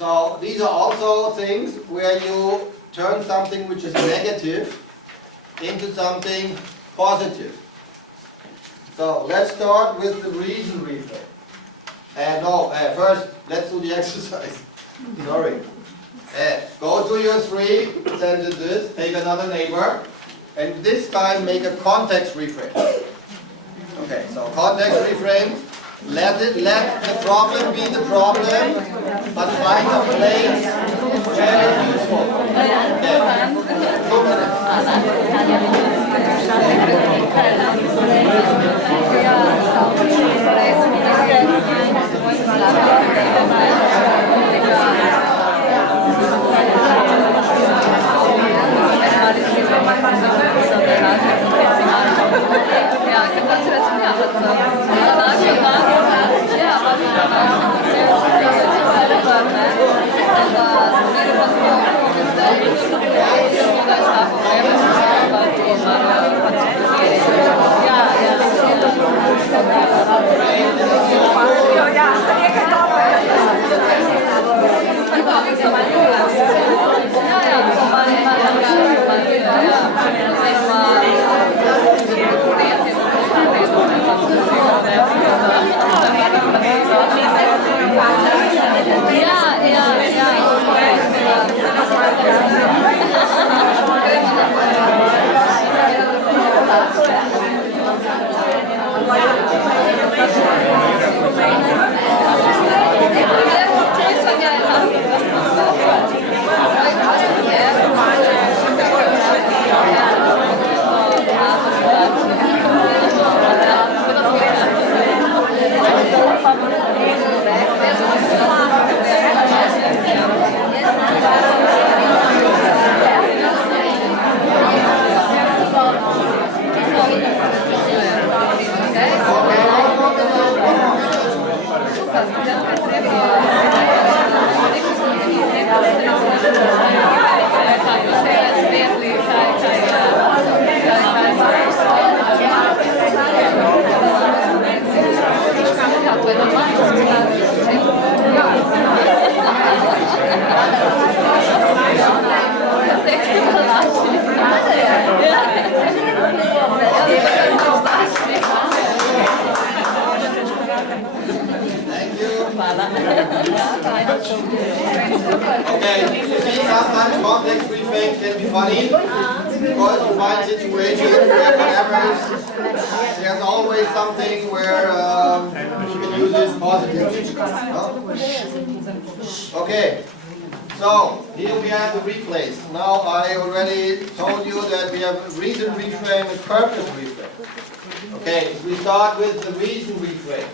So these are also things where you turn something which is negative into something positive. So let's start with the reason refrain. First let's do the exercise. Sorry. Go to your 3 sentences, take another neighbor, and this time make a context refrain. Okay, so context refrain. Let the problem be the problem, but find a place where it's useful. Okay, you see, sometimes context refrain can be funny because you find situations where whenever there's always something where you can use this positively. Okay, so here we have the replays. Now I already told you that we have reason refrain and purpose refrain. Okay, we start with the reason refrain.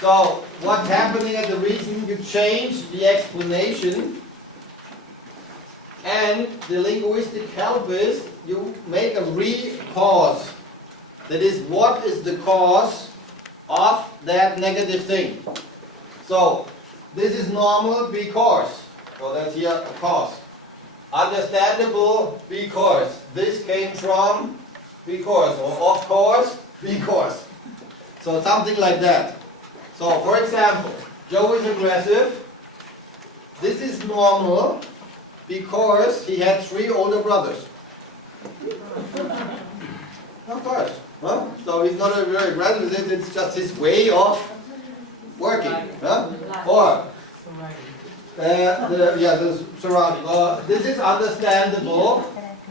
So, what's happening at the reason? You change the explanation, and the linguistic help is you make a re-cause. That is, what is the cause of that negative thing? So, this is normal because. So that's here a cause. Understandable because. This came from because. Or of course, because. So something like that. So, for example, Joe is aggressive. This is normal because he had 3 older brothers. Of course. Huh? So he's not very aggressive, it's just his way of working. Huh? Or, the surrounding. This is understandable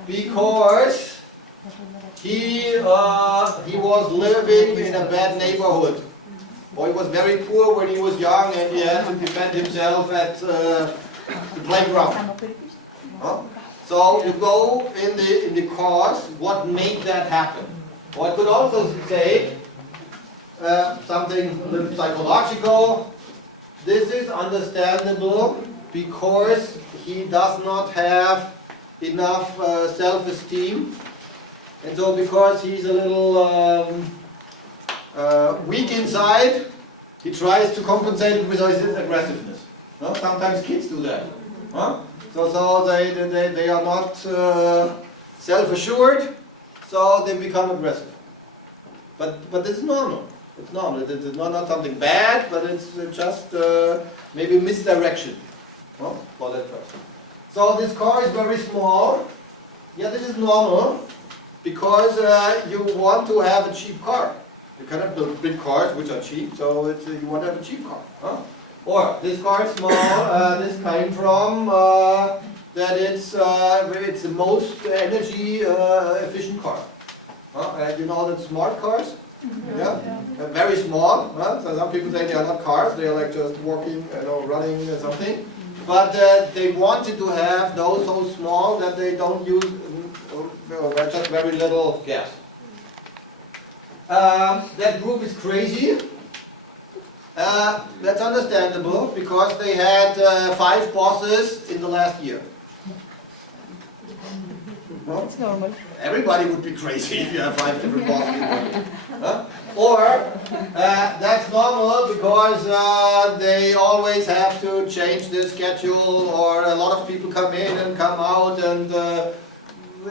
because he was living in a bad neighborhood. Or he was very poor when he was young and he had to defend himself at the playground. Huh? So you go in the cause, what made that happen? Or I could also say something a little psychological. This is understandable because he does not have enough self-esteem. And so because he's a little weak inside, he tries to compensate it with his aggressiveness. No? Sometimes kids do that. Huh? So they are not self-assured, so they become aggressive. But it's normal. It's normal. It's not something bad, but it's just maybe misdirection. for that person. So this car is very small. Yeah, this is normal because you want to have a cheap car. You cannot build big cars which are cheap, so you want to have a cheap car. Or this car is small. This came from that it's the most energy efficient car. You know that smart cars? Yeah, very small. So some people say they are not cars; they are like just walking, running or something. But they wanted to have those so small that they don't use just very little gas. That group is crazy. That's understandable because they had 5 bosses in the last year. That's normal. Everybody would be crazy if you have 5 different bosses in one year. Or that's normal because they always have to change their schedule, or a lot of people come in and come out, and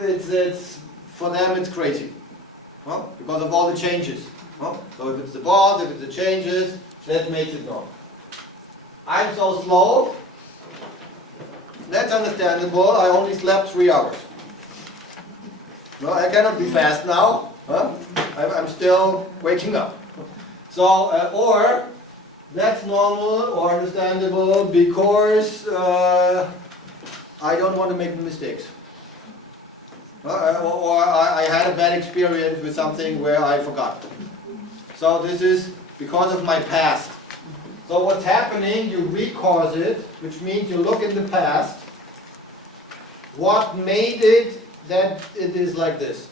it's for them it's crazy because of all the changes. So if it's the boss, if it's the changes, that makes it normal. I'm so slow. That's understandable. I only slept 3 hours. No, I cannot be fast now. I'm still waking up. So, or that's normal or understandable because I don't want to make mistakes. Or I had a bad experience with something where I forgot. So this is because of my past. So what's happening, you recause it, which means you look in the past. What made it that it is like this?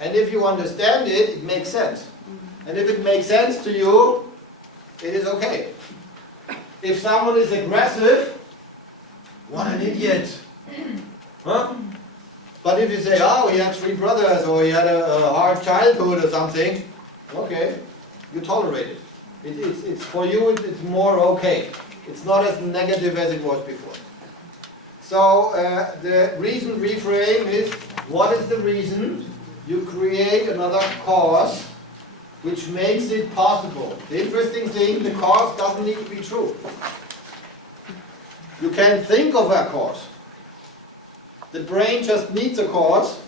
And if you understand it, it makes sense. And if it makes sense to you, it is okay. If someone is aggressive, what an idiot. But if you say, oh, he had 3 brothers, or he had a hard childhood or something, okay, you tolerate it. It's for you, it's more okay. It's not as negative as it was before. So the reason reframe is, what is the reason? You create another cause which makes it possible. The interesting thing, the cause doesn't need to be true. You can think of a cause. The brain just needs a cause.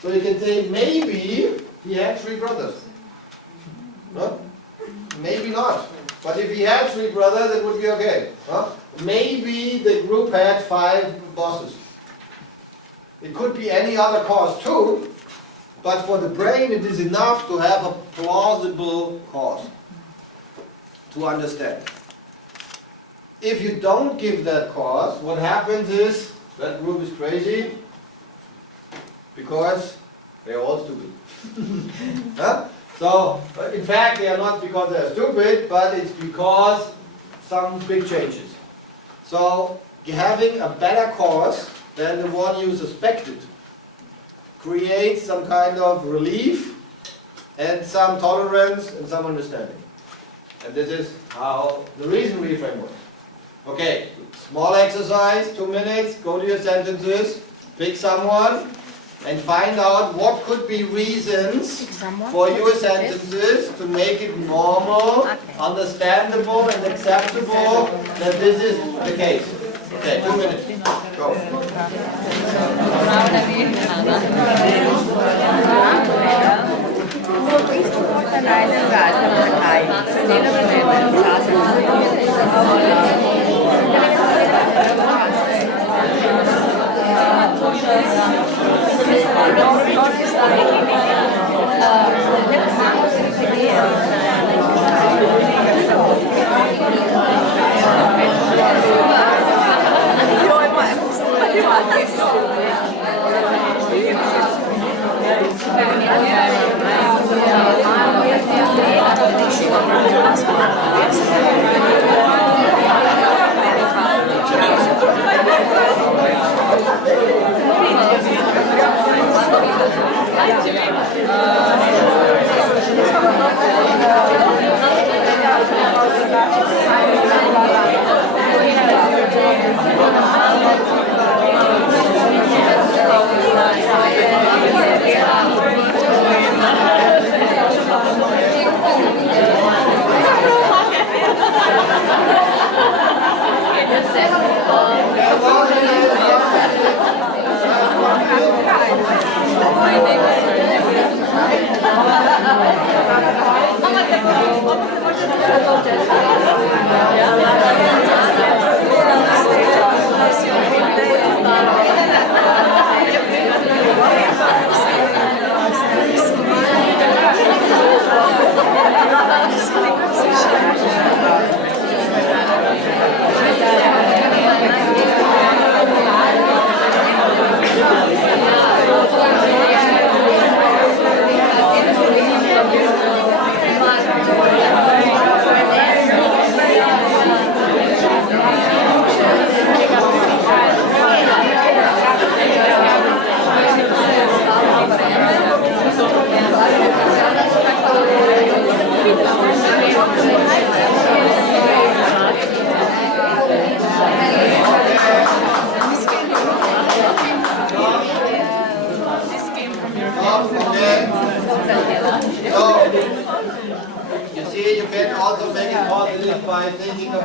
So you can say, maybe he had 3 brothers. No? Maybe not. But if he had 3 brothers, it would be okay. Maybe the group had 5 bosses. It could be any other cause too, but for the brain it is enough to have a plausible cause to understand. If you don't give that cause, what happens is that group is crazy because they are all stupid. So, in fact, they are not because they are stupid, but it's because some big changes. So, having a better cause than the one you suspected creates some kind of relief and some tolerance and some understanding. And this is how the reason reframe works. Okay, small exercise, 2 minutes, go to your sentences, pick someone, and find out what could be reasons for your sentences to make it normal, understandable, and acceptable that this is the case. Okay, 2 minutes. Go.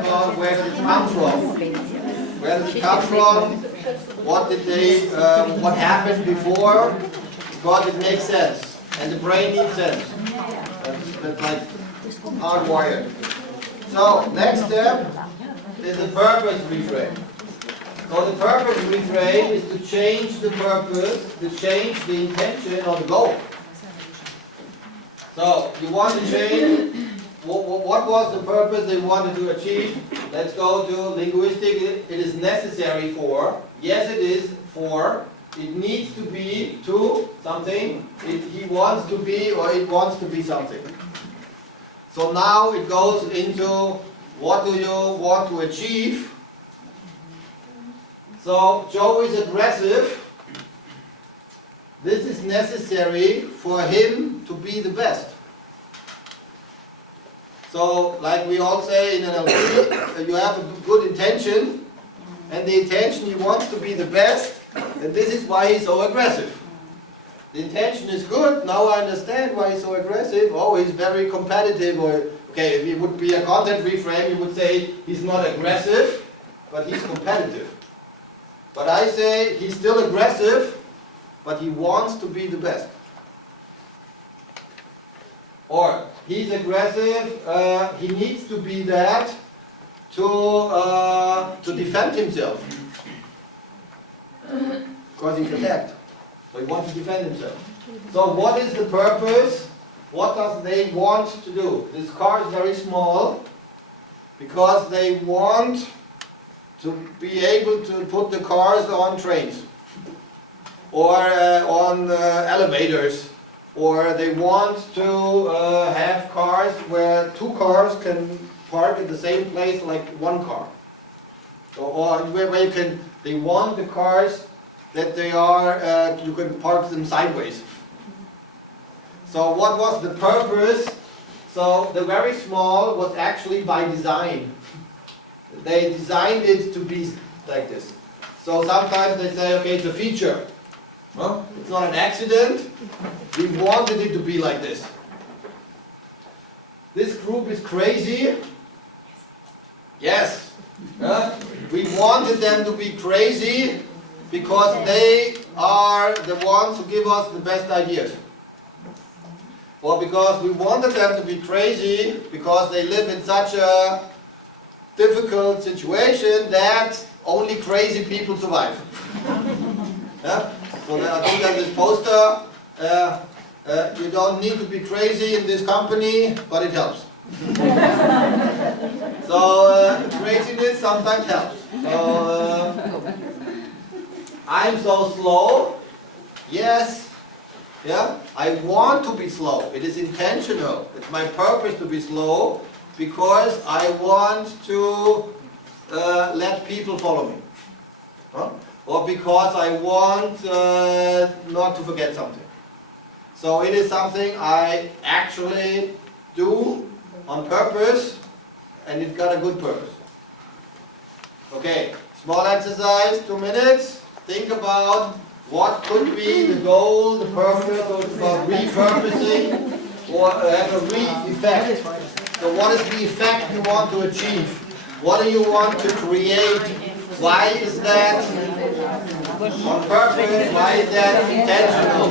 about where did it come from. Where did it come from? What did they? What happened before? Because it makes sense, and the brain needs sense. That's like hardwired. So next step is the purpose reframe. So the purpose reframe is to change the purpose, to change the intention or the goal. So you want to change, what was the purpose they wanted to achieve? Let's go to linguistic. It is necessary for, yes it is for, it needs to be to something, he wants to be or it wants to be something. So now it goes into what do you want to achieve? So Joe is aggressive. This is necessary for him to be the best. So like we all say in NLP, you have a good intention, and the intention he wants to be the best, and this is why he's so aggressive. The intention is good, now I understand why he's so aggressive. Oh, he's very competitive, or okay, if it would be a content reframe, you would say he's not aggressive, but he's competitive. But I say he's still aggressive, but he wants to be the best. Or he's aggressive, he needs to be that to defend himself. Because he's attacked. So he wants to defend himself. So what is the purpose? What does they want to do? This car is very small because they want to be able to put the cars on trains or on elevators, or they want to have cars where two cars can park at the same place like one car. So, or where you can, they want the cars that they are, you can park them sideways. So what was the purpose? So the very small was actually by design. They designed it to be like this. So sometimes they say, okay, it's a feature. Well, it's not an accident. We wanted it to be like this. This group is crazy. Yes. We wanted them to be crazy because they are the ones who give us the best ideas. Or because we wanted them to be crazy because they live in such a difficult situation that only crazy people survive. Yeah? So I think on this poster, you don't need to be crazy in this company, but it helps. So craziness sometimes helps. So I'm so slow. Yes. Yeah. I want to be slow. It is intentional. It's my purpose to be slow because I want to let people follow me. Huh? Or because I want not to forget something. So it is something I actually do on purpose, and it got a good purpose. Okay, small exercise, 2 minutes. Think about what could be the goal, the purpose, or about repurposing, or have a re-effect. So what is the effect you want to achieve? What do you want to create? Why is that on purpose? Why is that intentional?